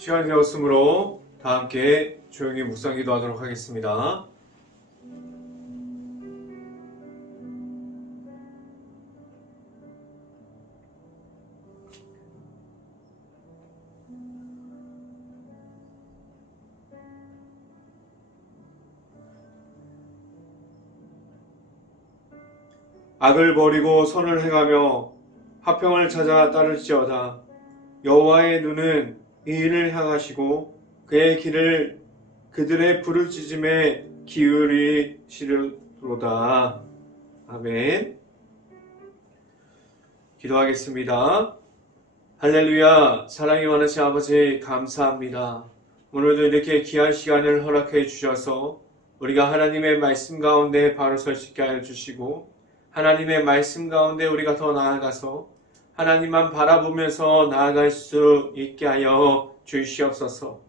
시간이 되었으므로 다 함께 조용히 묵상 기도하도록 하겠습니다. 악을 버리고 선을 행하며 화평을 찾아 따를지어다. 여호와의 눈은 의인을 향하시고 그의 길을 그들의 부르짖음에 기울이시리로다. 아멘. 기도하겠습니다. 할렐루야. 사랑이 많으신 아버지 감사합니다. 오늘도 이렇게 귀한 시간을 허락해 주셔서 우리가 하나님의 말씀 가운데 바로 설 수 있게 하여 주시고 하나님의 말씀 가운데 우리가 더 나아가서 하나님만 바라보면서 나아갈 수 있게 하여 주시옵소서.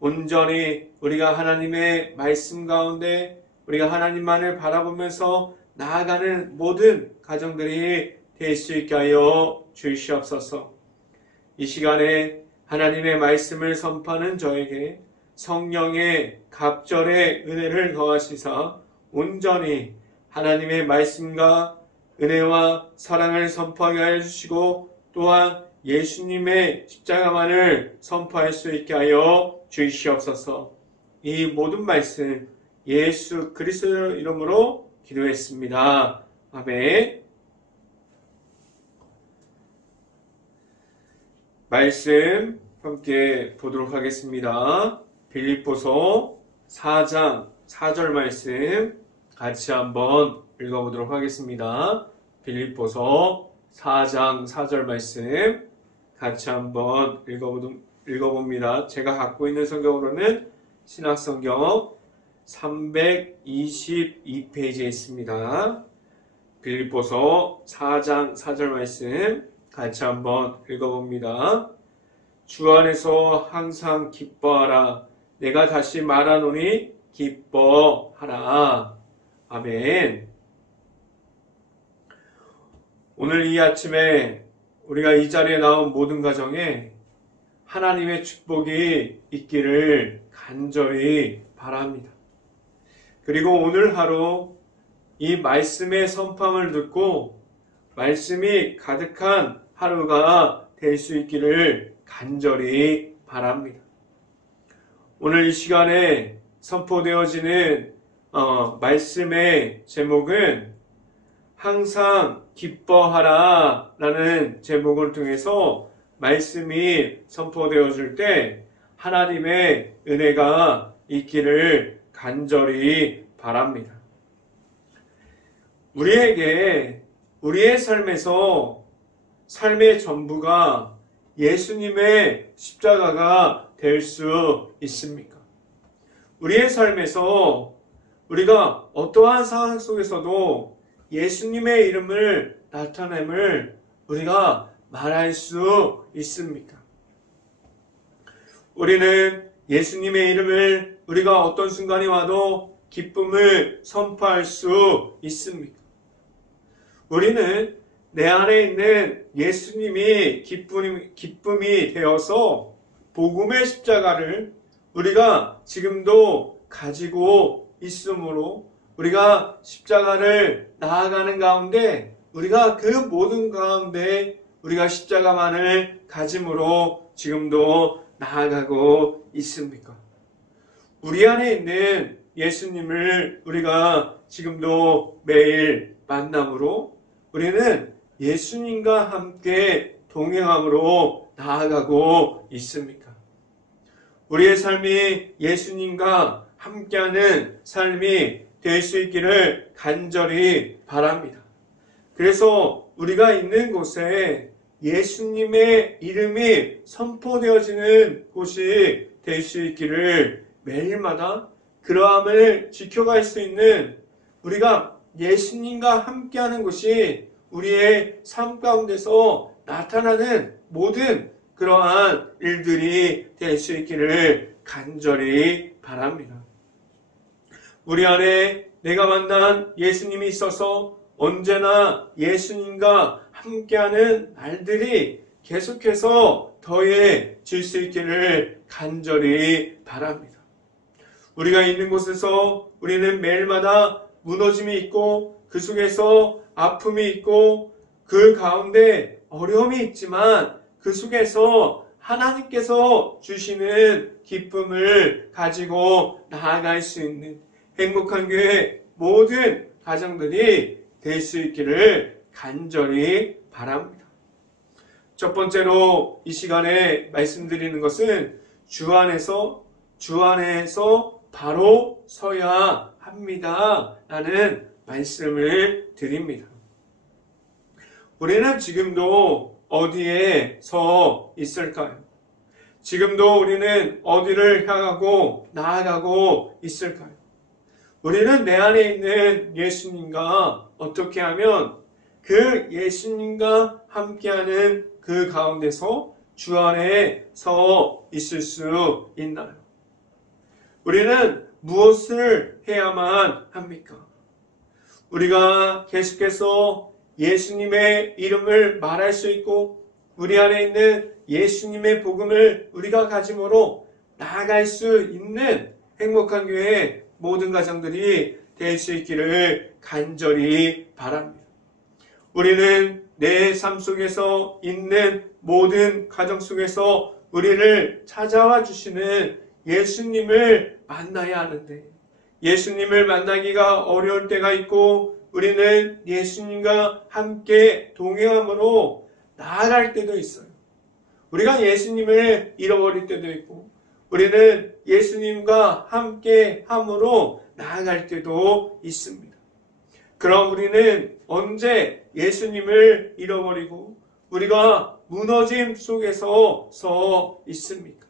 온전히 우리가 하나님의 말씀 가운데 우리가 하나님만을 바라보면서 나아가는 모든 가정들이 될 수 있게 하여 주시옵소서. 이 시간에 하나님의 말씀을 선포하는 저에게 성령의 갑절의 은혜를 더하시사 온전히 하나님의 말씀과 은혜와 사랑을 선포하게 하여 주시고 또한 예수님의 십자가만을 선포할 수 있게 하여 주시옵소서. 이 모든 말씀 예수 그리스도 이름으로 기도했습니다. 아멘. 말씀 함께 보도록 하겠습니다. 빌립보서 4장 4절 말씀 같이 한번 읽어보도록 하겠습니다. 빌립보서 4장 4절 말씀 같이 한번 읽어봅니다. 제가 갖고 있는 성경으로는 신약성경 322페이지에 있습니다. 빌립보서 4장 4절 말씀 같이 한번 읽어봅니다. 주 안에서 항상 기뻐하라. 내가 다시 말하노니 기뻐하라. 아멘. 오늘 이 아침에 우리가 이 자리에 나온 모든 가정에 하나님의 축복이 있기를 간절히 바랍니다. 그리고 오늘 하루 이 말씀의 선포함을 듣고 말씀이 가득한 하루가 될 수 있기를 간절히 바랍니다. 오늘 이 시간에 선포되어지는 말씀의 제목은 항상 기뻐하라 라는 제목을 통해서 말씀이 선포되어질 때 하나님의 은혜가 있기를 간절히 바랍니다. 우리에게 우리의 삶에서 삶의 전부가 예수님의 십자가가 될 수 있습니까? 우리의 삶에서 우리가 어떠한 상황 속에서도 예수님의 이름을 나타냄을 우리가 말할 수 있습니까? 우리는 예수님의 이름을 우리가 어떤 순간이 와도 기쁨을 선포할 수 있습니까? 우리는 내 안에 있는 예수님이 기쁨이 되어서 복음의 십자가를 우리가 지금도 가지고 있으므로 우리가 십자가를 나아가는 가운데 우리가 그 모든 가운데 우리가 십자가만을 가짐으로 지금도 나아가고 있습니까? 우리 안에 있는 예수님을 우리가 지금도 매일 만남으로 우리는 예수님과 함께 동행함으로 나아가고 있습니까? 우리의 삶이 예수님과 함께하는 삶이 될 수 있기를 간절히 바랍니다. 그래서 우리가 있는 곳에 예수님의 이름이 선포되어지는 곳이 될 수 있기를 매일마다 그러함을 지켜갈 수 있는 우리가 예수님과 함께하는 것이 우리의 삶 가운데서 나타나는 모든 그러한 일들이 될 수 있기를 간절히 바랍니다. 우리 안에 내가 만난 예수님이 있어서 언제나 예수님과 함께하는 날들이 계속해서 더해질 수 있기를 간절히 바랍니다. 우리가 있는 곳에서 우리는 매일마다 무너짐이 있고 그 속에서 아픔이 있고 그 가운데 어려움이 있지만 그 속에서 하나님께서 주시는 기쁨을 가지고 나아갈 수 있는 행복한 교회 모든 가정들이 될 수 있기를 간절히 바랍니다. 첫 번째로 이 시간에 말씀드리는 것은 주 안에서 바로 서야 합니다. 라는 말씀을 드립니다. 우리는 지금도 어디에 서 있을까요? 지금도 우리는 어디를 향하고 나아가고 있을까요? 우리는 내 안에 있는 예수님과 어떻게 하면 그 예수님과 함께하는 그 가운데서 주 안에 서 있을 수 있나요? 우리는 무엇을 해야만 합니까? 우리가 계속해서 예수님의 이름을 말할 수 있고 우리 안에 있는 예수님의 복음을 우리가 가짐으로 나아갈 수 있는 행복한 교회 모든 가정들이 될 수 있기를 간절히 바랍니다. 우리는 내 삶 속에서 있는 모든 가정 속에서 우리를 찾아와 주시는 예수님을 만나야 하는데 예수님을 만나기가 어려울 때가 있고 우리는 예수님과 함께 동행함으로 나아갈 때도 있어요. 우리가 예수님을 잃어버릴 때도 있고 우리는 예수님과 함께 함으로 나아갈 때도 있습니다. 그럼 우리는 언제 예수님을 잃어버리고 우리가 무너짐 속에서 서 있습니까?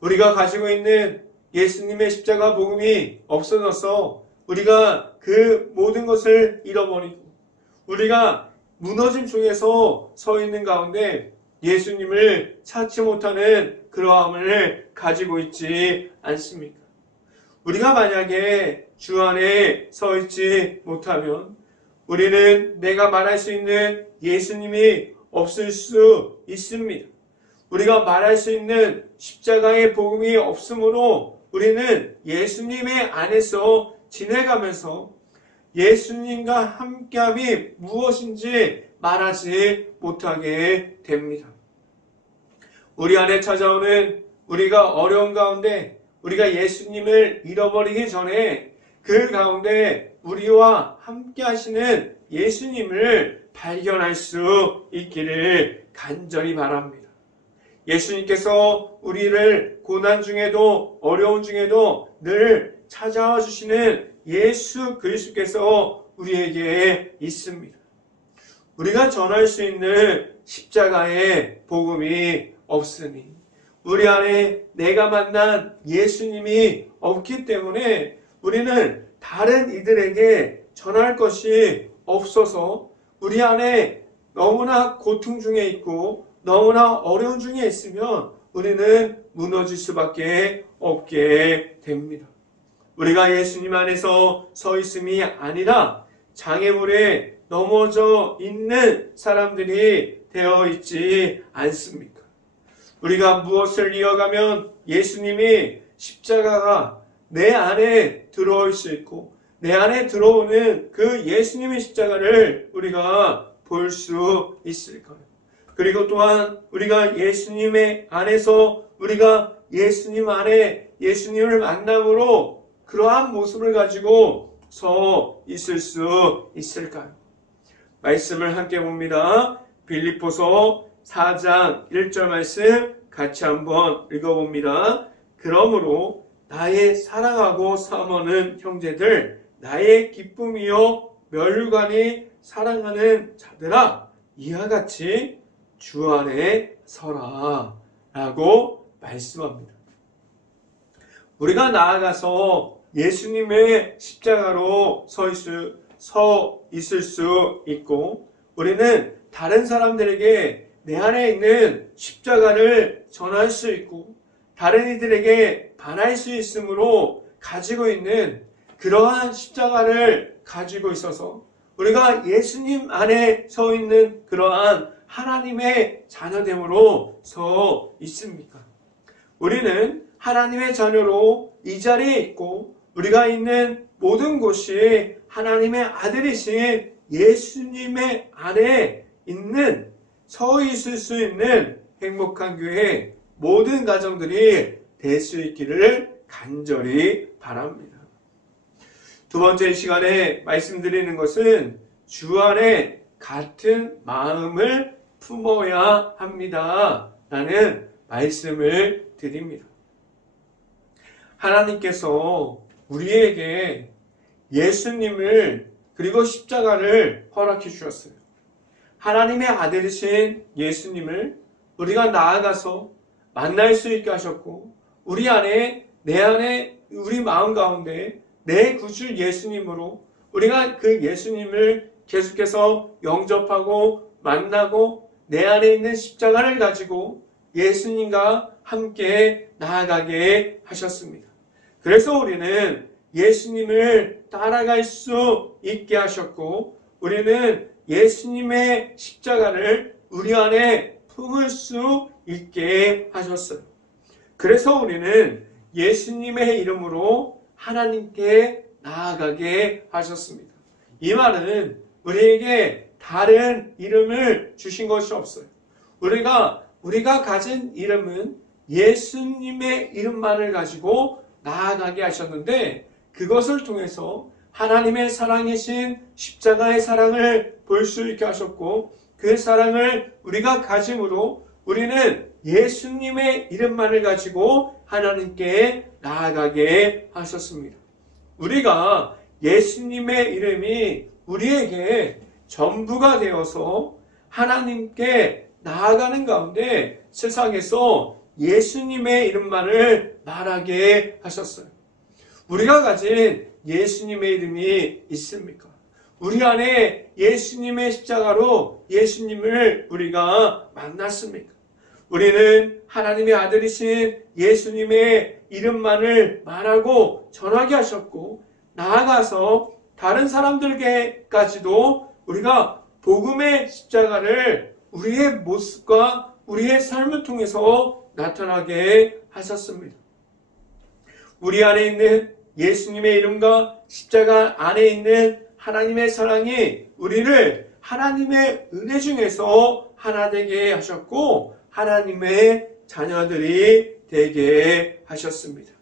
우리가 가지고 있는 예수님의 십자가 복음이 없어져서 우리가 그 모든 것을 잃어버리고 우리가 무너짐 속에서 서 있는 가운데 예수님을 찾지 못하는 그러함을 가지고 있지 않습니까? 우리가 만약에 주 안에 서 있지 못하면 우리는 내가 말할 수 있는 예수님이 없을 수 있습니다. 우리가 말할 수 있는 십자가의 복음이 없으므로 우리는 예수님의 안에서 지내가면서 예수님과 함께함이 무엇인지 말하지 못하게 됩니다. 우리 안에 찾아오는 우리가 어려운 가운데 우리가 예수님을 잃어버리기 전에 그 가운데 우리와 함께 하시는 예수님을 발견할 수 있기를 간절히 바랍니다. 예수님께서 우리를 고난 중에도 어려운 중에도 늘 찾아와 주시는 예수 그리스도께서 우리에게 있습니다. 우리가 전할 수 있는 십자가의 복음이 없으니 우리 안에 내가 만난 예수님이 없기 때문에 우리는 다른 이들에게 전할 것이 없어서 우리 안에 너무나 고통 중에 있고 너무나 어려운 중에 있으면 우리는 무너질 수밖에 없게 됩니다. 우리가 예수님 안에서 서 있음이 아니라 장애물에 넘어져 있는 사람들이 되어 있지 않습니까? 우리가 무엇을 이어가면 예수님이 십자가가 내 안에 들어올 수 있고 내 안에 들어오는 그 예수님의 십자가를 우리가 볼 수 있을까요? 그리고 또한 우리가 예수님의 안에서 우리가 예수님 안에 예수님을 만남으로 그러한 모습을 가지고 서 있을 수 있을까요? 말씀을 함께 봅니다. 빌립보서 4장 1절 말씀 같이 한번 읽어봅니다. 그러므로 나의 사랑하고 사모하는 형제들, 나의 기쁨이요 멸관이 사랑하는 자들아, 이와 같이 주 안에 서라 라고 말씀합니다. 우리가 나아가서 예수님의 십자가로 서 있을 수 있고 우리는 다른 사람들에게 내 안에 있는 십자가를 전할 수 있고 다른 이들에게 반할 수 있으므로 가지고 있는 그러한 십자가를 가지고 있어서 우리가 예수님 안에 서 있는 그러한 하나님의 자녀됨으로 서 있습니까? 우리는 하나님의 자녀로 이 자리에 있고 우리가 있는 모든 곳이 하나님의 아들이신 예수님의 안에 있는 서 있을 수 있는 행복한 교회 모든 가정들이 될 수 있기를 간절히 바랍니다. 두 번째 시간에 말씀드리는 것은 주 안에 같은 마음을 품어야 합니다. 라는 말씀을 드립니다. 하나님께서 우리에게 예수님을 그리고 십자가를 허락해 주셨어요. 하나님의 아들이신 예수님을 우리가 나아가서 만날 수 있게 하셨고 우리 안에 내 안에 우리 마음 가운데 내 구주 예수님으로 우리가 그 예수님을 계속해서 영접하고 만나고 내 안에 있는 십자가를 가지고 예수님과 함께 나아가게 하셨습니다. 그래서 우리는 예수님을 따라갈 수 있게 하셨고 우리는 예수님의 십자가를 우리 안에 품을 수 있게 하셨어요. 그래서 우리는 예수님의 이름으로 하나님께 나아가게 하셨습니다. 이 말은 우리에게 다른 이름을 주신 것이 없어요. 우리가 가진 이름은 예수님의 이름만을 가지고 나아가게 하셨는데 그것을 통해서 하나님의 사랑이신 십자가의 사랑을 볼 수 있게 하셨고 그 사랑을 우리가 가짐으로 우리는 예수님의 이름만을 가지고 하나님께 나아가게 하셨습니다. 우리가 예수님의 이름이 우리에게 전부가 되어서 하나님께 나아가는 가운데 세상에서 예수님의 이름만을 말하게 하셨어요. 우리가 가진 예수님의 이름이 있습니까? 우리 안에 예수님의 십자가로 예수님을 우리가 만났습니까? 우리는 하나님의 아들이신 예수님의 이름만을 말하고 전하게 하셨고 나아가서 다른 사람들에게까지도 우리가 복음의 십자가를 우리의 모습과 우리의 삶을 통해서 나타나게 하셨습니다. 우리 안에 있는 예수님의 이름과 십자가 안에 있는 하나님의 사랑이 우리를 하나님의 은혜 중에서 하나 되게 하셨고 하나님의 자녀들이 되게 하셨습니다.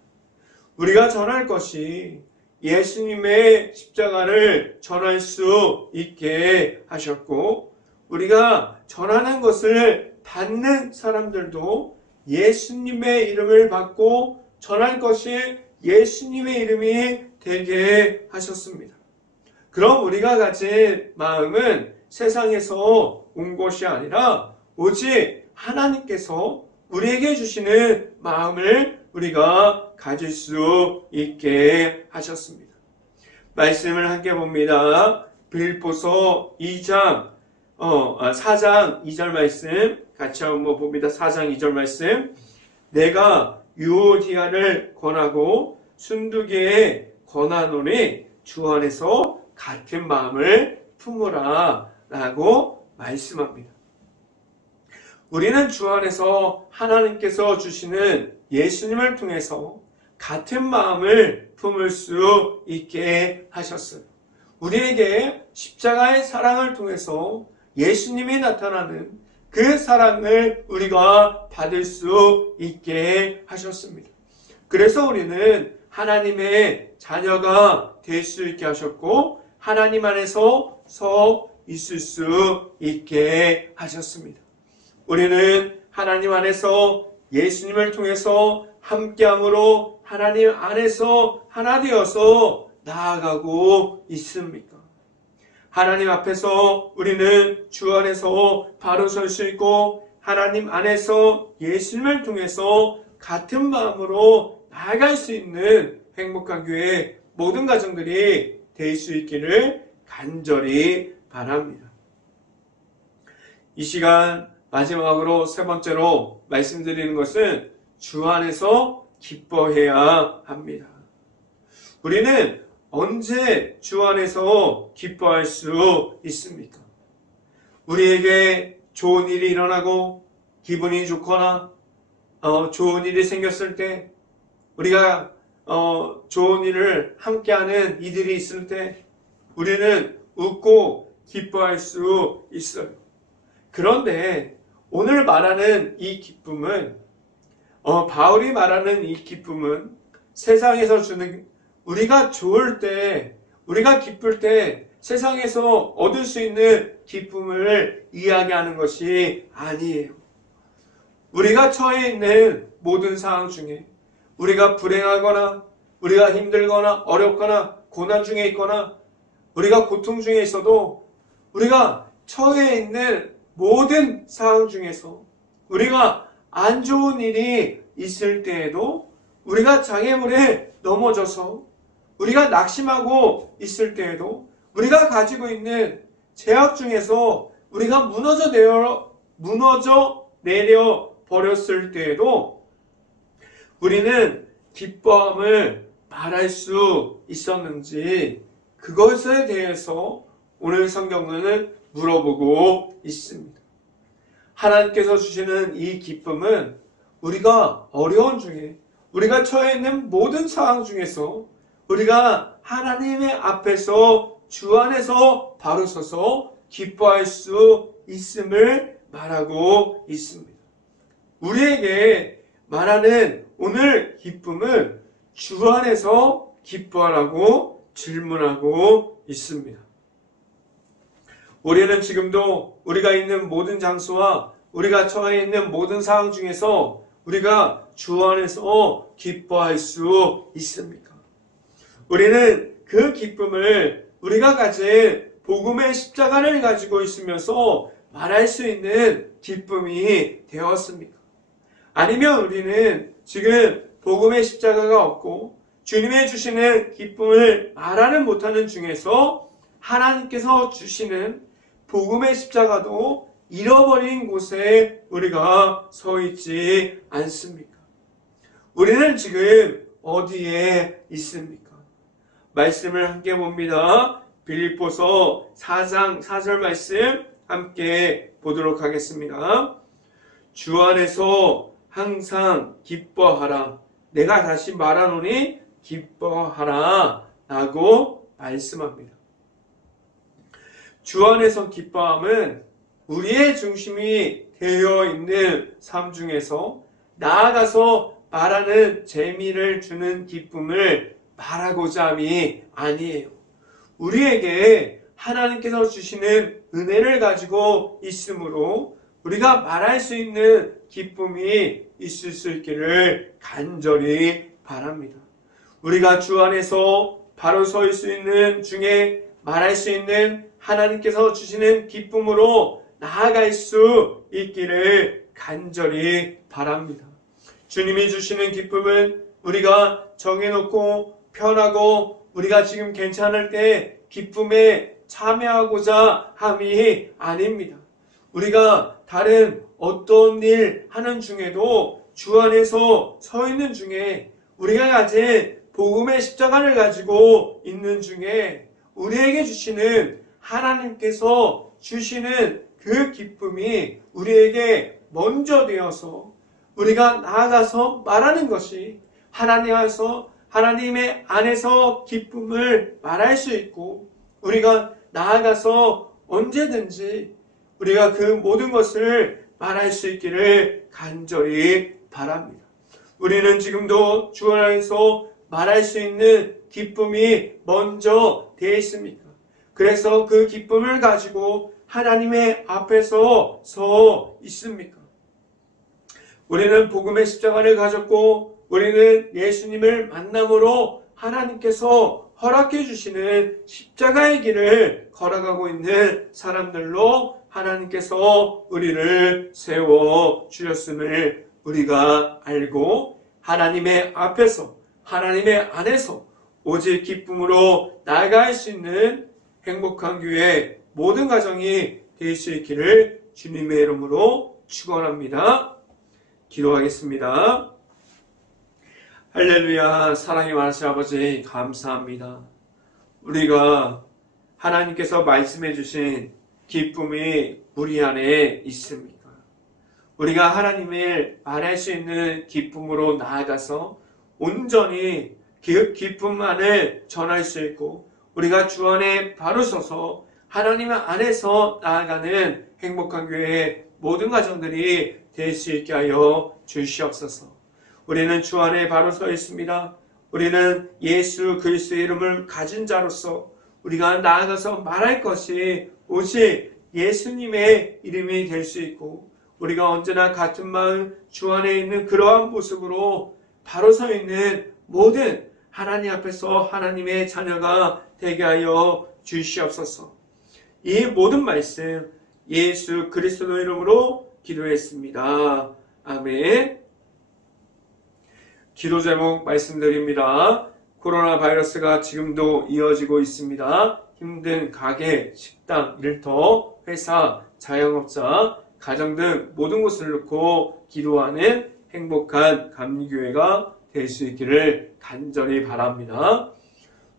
우리가 전할 것이 예수님의 십자가를 전할 수 있게 하셨고 우리가 전하는 것을 받는 사람들도 예수님의 이름을 받고 전할 것이 예수님의 이름이 되게 하셨습니다. 그럼 우리가 가진 마음은 세상에서 온 것이 아니라 오직 하나님께서 우리에게 주시는 마음을 우리가 가질 수 있게 하셨습니다. 말씀을 함께 봅니다. 빌립보서 4장 2절 말씀 같이 한번 봅니다. 4장 2절 말씀. 내가 유오디아를 권하고 순두계에 권하노니 주 안에서 같은 마음을 품으라 라고 말씀합니다. 우리는 주 안에서 하나님께서 주시는 예수님을 통해서 같은 마음을 품을 수 있게 하셨어요. 우리에게 십자가의 사랑을 통해서 예수님이 나타나는 그 사랑을 우리가 받을 수 있게 하셨습니다. 그래서 우리는 하나님의 자녀가 될 수 있게 하셨고 하나님 안에서 서 있을 수 있게 하셨습니다. 우리는 하나님 안에서 예수님을 통해서 함께함으로 하나님 안에서 하나 되어서 나아가고 있습니까? 하나님 앞에서 우리는 주 안에서 바로 설 수 있고 하나님 안에서 예수님을 통해서 같은 마음으로 나아갈 수 있는 행복한 교회 모든 가정들이 될 수 있기를 간절히 바랍니다. 이 시간 마지막으로 세 번째로 말씀드리는 것은 주 안에서 기뻐해야 합니다. 우리는 언제 주 안에서 기뻐할 수 있습니까? 우리에게 좋은 일이 일어나고 기분이 좋거나 좋은 일이 생겼을 때, 우리가 좋은 일을 함께하는 이들이 있을 때 우리는 웃고 기뻐할 수 있어요. 그런데 오늘 말하는 이 기쁨은, 바울이 말하는 이 기쁨은 세상에서 주는, 우리가 좋을 때, 우리가 기쁠 때 세상에서 얻을 수 있는 기쁨을 이야기하는 것이 아니에요. 우리가 처해 있는 모든 상황 중에, 우리가 불행하거나, 우리가 힘들거나, 어렵거나, 고난 중에 있거나, 우리가 고통 중에 있어도, 우리가 처해 있는 모든 상황 중에서, 우리가 안 좋은 일이 있을 때에도, 우리가 장애물에 넘어져서, 우리가 낙심하고 있을 때에도, 우리가 가지고 있는 제약 중에서 우리가 무너져 내려 버렸을 때에도 우리는 기뻐함을 말할 수 있었는지, 그것에 대해서 오늘 성경은 물어보고 있습니다. 하나님께서 주시는 이 기쁨은 우리가 어려운 중에, 우리가 처해 있는 모든 상황 중에서 우리가 하나님의 앞에서, 주 안에서 바로 서서 기뻐할 수 있음을 말하고 있습니다. 우리에게 말하는 오늘 기쁨은 주 안에서 기뻐하라고 질문하고 있습니다. 우리는 지금도 우리가 있는 모든 장소와 우리가 처해 있는 모든 상황 중에서 우리가 주 안에서 기뻐할 수 있습니까? 우리는 그 기쁨을 우리가 가진 복음의 십자가를 가지고 있으면서 말할 수 있는 기쁨이 되었습니까? 아니면 우리는 지금 복음의 십자가가 없고 주님의 주시는 기쁨을 말하는 못하는 중에서 하나님께서 주시는 복음의 십자가도 잃어버린 곳에 우리가 서 있지 않습니까? 우리는 지금 어디에 있습니까? 말씀을 함께 봅니다. 빌립보서 4장 4절 말씀 함께 보도록 하겠습니다. 주 안에서 항상 기뻐하라. 내가 다시 말하노니 기뻐하라 라고 말씀합니다. 주 안에서 기뻐함은 우리의 중심이 되어 있는 삶 중에서 나아가서 말하는 재미를 주는 기쁨을 말하고자 함이 아니에요. 우리에게 하나님께서 주시는 은혜를 가지고 있으므로 우리가 말할 수 있는 기쁨이 있을 수 있기를 간절히 바랍니다. 우리가 주 안에서 바로 설 수 있는 중에 말할 수 있는 하나님께서 주시는 기쁨으로 나아갈 수 있기를 간절히 바랍니다. 주님이 주시는 기쁨은 우리가 정해놓고 편하고 우리가 지금 괜찮을 때 기쁨에 참여하고자 함이 아닙니다. 우리가 다른 어떤 일 하는 중에도 주 안에서 서 있는 중에 우리가 가진 복음의 십자가를 가지고 있는 중에 우리에게 주시는 하나님께서 주시는 그 기쁨이 우리에게 먼저 되어서 우리가 나아가서 말하는 것이 하나님의 안에서 기쁨을 말할 수 있고 우리가 나아가서 언제든지 우리가 그 모든 것을 말할 수 있기를 간절히 바랍니다. 우리는 지금도 주 안에서 말할 수 있는 기쁨이 먼저 되어 있습니까? 그래서 그 기쁨을 가지고 하나님의 앞에서 서 있습니까? 우리는 복음의 십자가를 가졌고 우리는 예수님을 만남으로 하나님께서 허락해 주시는 십자가의 길을 걸어가고 있는 사람들로 하나님께서 우리를 세워 주셨음을 우리가 알고 하나님의 앞에서 하나님의 안에서 오직 기쁨으로 나아갈 수 있는 행복한 교회 모든 가정이 될 수 있기를 주님의 이름으로 축원합니다. 기도하겠습니다. 할렐루야. 사랑의 많으신 아버지 감사합니다. 우리가 하나님께서 말씀해 주신 기쁨이 우리 안에 있습니까? 우리가 하나님을 말할 수 있는 기쁨으로 나아가서 온전히 그 기쁨만을 전할 수 있고 우리가 주 안에 바로 서서 하나님 안에서 나아가는 행복한 교회의 모든 가정들이 될 수 있게 하여 주시옵소서. 우리는 주 안에 바로 서 있습니다. 우리는 예수 그리스도의 이름을 가진 자로서 우리가 나아가서 말할 것이 오직 예수님의 이름이 될 수 있고 우리가 언제나 같은 마음 주 안에 있는 그러한 모습으로 바로 서 있는 모든 하나님 앞에서 하나님의 자녀가 되게 하여 주시옵소서. 이 모든 말씀 예수 그리스도 이름으로 기도했습니다. 아멘. 기도 제목 말씀드립니다. 코로나 바이러스가 지금도 이어지고 있습니다. 힘든 가게, 식당, 일터, 회사, 자영업자, 가정 등 모든 곳을 놓고 기도하는 행복한 감리교회가 될 수 있기를 간절히 바랍니다.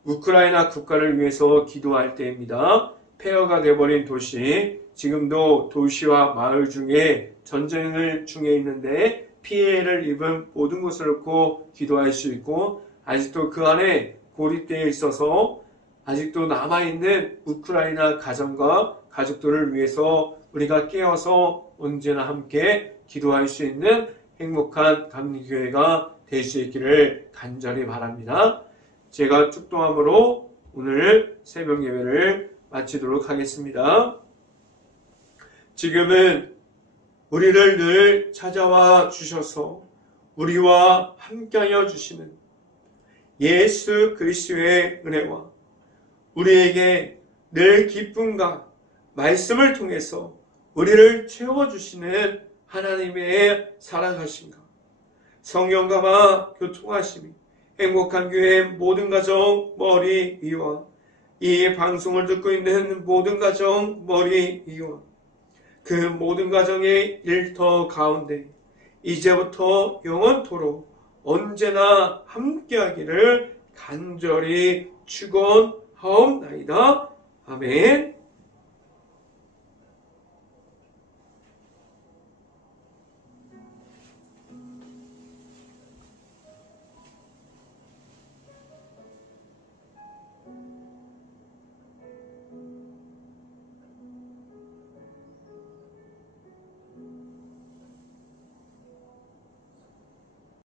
우크라이나 국가를 위해서 기도할 때입니다. 폐허가 되어버린 도시, 지금도 도시와 마을 중에 전쟁을 중에 있는데 피해를 입은 모든 곳을 놓고 기도할 수 있고 아직도 그 안에 고립되어 있어서 아직도 남아있는 우크라이나 가정과 가족들을 위해서 우리가 깨어서 언제나 함께 기도할 수 있는 행복한 감리교회가 될 수 있기를 간절히 바랍니다. 제가 축도함으로 오늘 새벽 예배를 마치도록 하겠습니다. 지금은 우리를 늘 찾아와 주셔서 우리와 함께하여 주시는 예수 그리스도의 은혜와 우리에게 늘 기쁨과 말씀을 통해서 우리를 채워주시는 하나님의 사랑하심과 성령과 교통하심이 행복한 교회 모든 가정 머리 위와 이 방송을 듣고 있는 모든 가정 머리 위와 그 모든 가정의 일터 가운데 이제부터 영원토록 언제나 함께하기를 간절히 축원하옵나이다. 아멘.